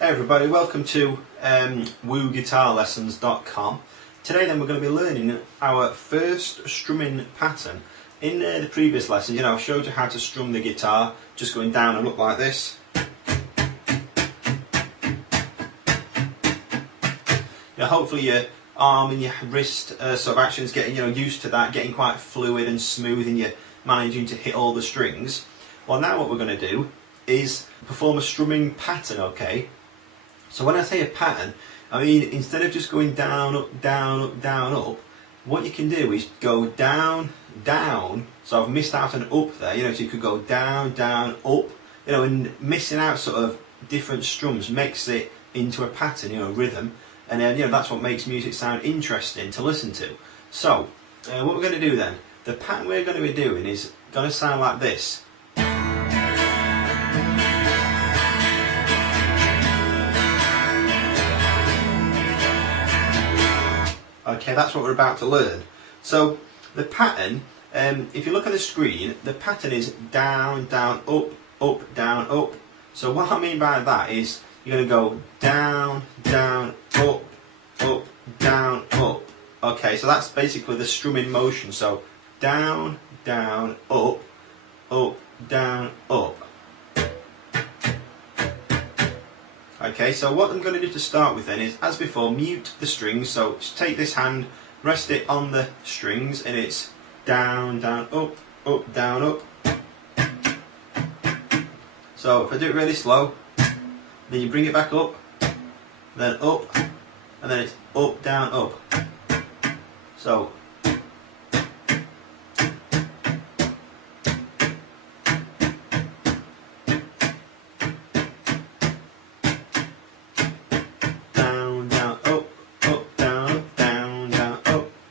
Hey everybody, welcome to wooguitarlessons.com. Today then we're going to be learning our first strumming pattern. In the previous lessons, I showed you how to strum the guitar, just going down and up like this. Hopefully your arm and your wrist sort of action's getting used to that, getting quite fluid and smooth, and you're managing to hit all the strings. Well, now what we're going to do is perform a strumming pattern, okay? So when I say a pattern, I mean instead of just going down, up, down, up, down, up, what you can do is go down, down. So I've missed out an up there, so you could go down, down, up, and missing out sort of different strums makes it into a pattern, rhythm. And then, that's what makes music sound interesting to listen to. So, what we're going to do then, the pattern we're going to be doing is going to sound like this. Okay, that's what we're about to learn. So, the pattern, if you look at the screen, the pattern is down, down, up, up, down, up. So what I mean by that is, you're going to go down, down, up, up, down, up. Okay, so that's basically the strumming motion. So down, down, up, up, down, up. Okay, so what I'm going to do to start with then is, as before, mute the strings. So just take this hand, rest it on the strings, and it's down, down, up, down, up. So if I do it really slow, then you bring it back up, then up, and then it's up, down, up. So down, down, up, down, up, down, down,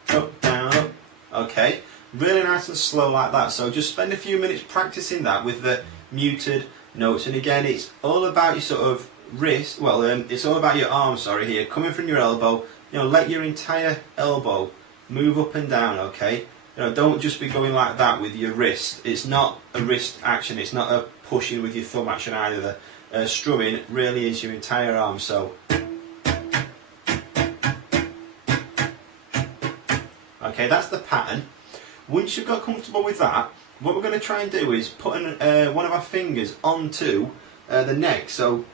up, down, up. Okay, really nice and slow like that. So just spend a few minutes practicing that with the muted notes. And again, it's all about your sort of wrist, it's all about your arm, here, coming from your elbow. Let your entire elbow move up and down, okay? Don't just be going like that with your wrist. It's not a wrist action, it's not a pushing with your thumb action either. The strumming really is your entire arm, so. Okay, that's the pattern. Once you've got comfortable with that, what we're going to try and do is put one of our fingers onto the neck. So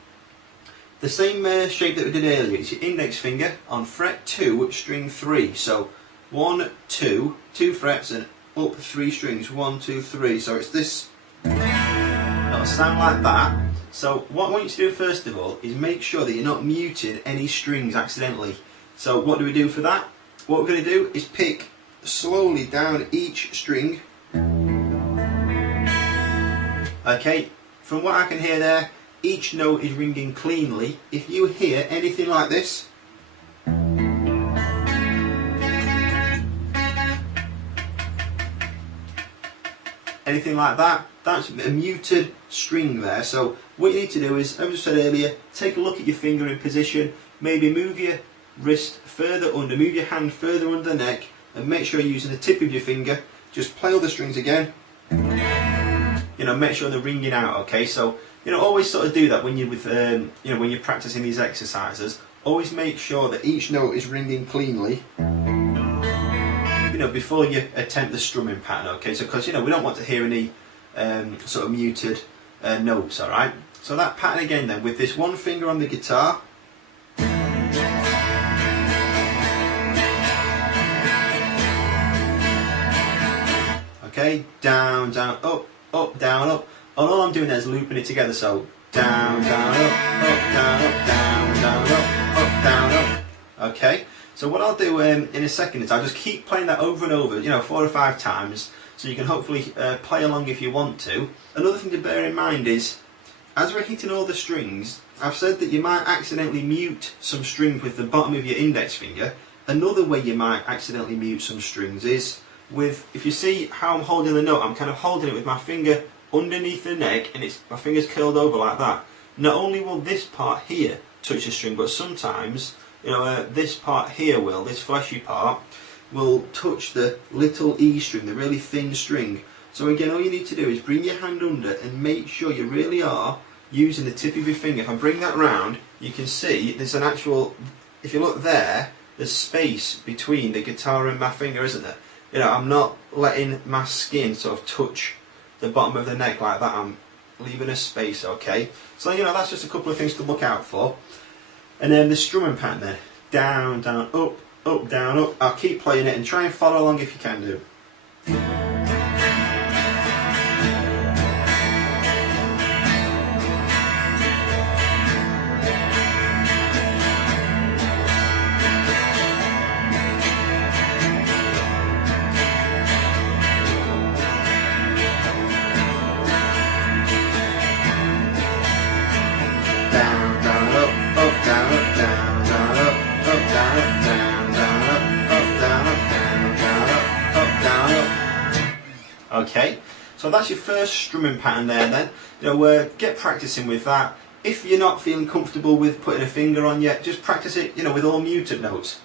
the same shape that we did earlier, it's your index finger on fret 2, string 3. So 1, 2, 2 frets and up 3 strings, 1, 2, 3. So it's this, it'll sound like that. So what I want you to do first of all is make sure that you're not muting any strings accidentally. So what do we do for that? What we're going to do is pick slowly down each string. Okay, from what I can hear there, each note is ringing cleanly. If you hear anything like this, anything like that, that's a muted string there. So what you need to do is, as I said earlier, take a look at your finger in position, maybe move your wrist further under, move your hand further under the neck, and make sure you're using the tip of your finger. Just play all the strings again. Make sure they're ringing out, okay? So, always sort of do that when you're with, when you're practicing these exercises. Always make sure that each note is ringing cleanly, before you attempt the strumming pattern, okay? So, because, we don't want to hear any sort of muted notes, alright? So that pattern again then, with this one finger on the guitar. Okay, down, down, up, down, up. And all I'm doing there is looping it together. So down, down, up, down, up, down, down, up, down, up. Okay. So what I'll do in a second is I'll just keep playing that over and over, 4 or 5 times, so you can hopefully play along if you want to. Another thing to bear in mind is, as we're hitting all the strings, I've said that you might accidentally mute some strings with the bottom of your index finger. Another way you might accidentally mute some strings is with, if you see how I'm holding the note, I'm kind of holding it with my finger underneath the neck, and my finger's curled over like that. Not only will this part here touch the string, but sometimes this part here this fleshy part will touch the little E string, the really thin string. So again, all you need to do is bring your hand under and make sure you really are using the tip of your finger. If I bring that round, you can see there's an actual, if you look there, there's space between the guitar and my finger, isn't there? You know, I'm not letting my skin sort of touch the bottom of the neck like that. I'm leaving a space, okay? So, you know, that's just a couple of things to look out for. And then the strumming pattern then. Down, down, up, up, down, up. I'll keep playing it and try and follow along if you can do. Down, down, up, down, up, down, down, up, down, up, down, down, up, down, up, down, down, down, up. Okay, so that's your first strumming pattern there then. You know, get practicing with that. If you're not feeling comfortable with putting a finger on yet, just practice it, you know, with all muted notes.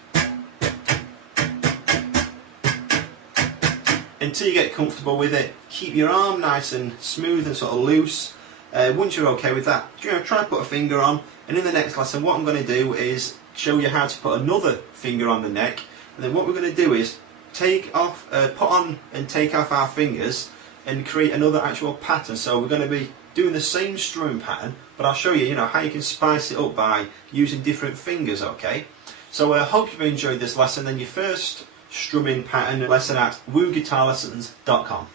Until you get comfortable with it, keep your arm nice and smooth and sort of loose. Once you're okay with that, you know, try and put a finger on, and in the next lesson what I'm going to do is show you how to put another finger on the neck, and then what we're going to do is take off, put on and take off our fingers and create another actual pattern. So we're going to be doing the same strumming pattern, but I'll show you, you know, how you can spice it up by using different fingers, okay? So I hope you've enjoyed this lesson and your first strumming pattern lesson at wooguitarlessons.com.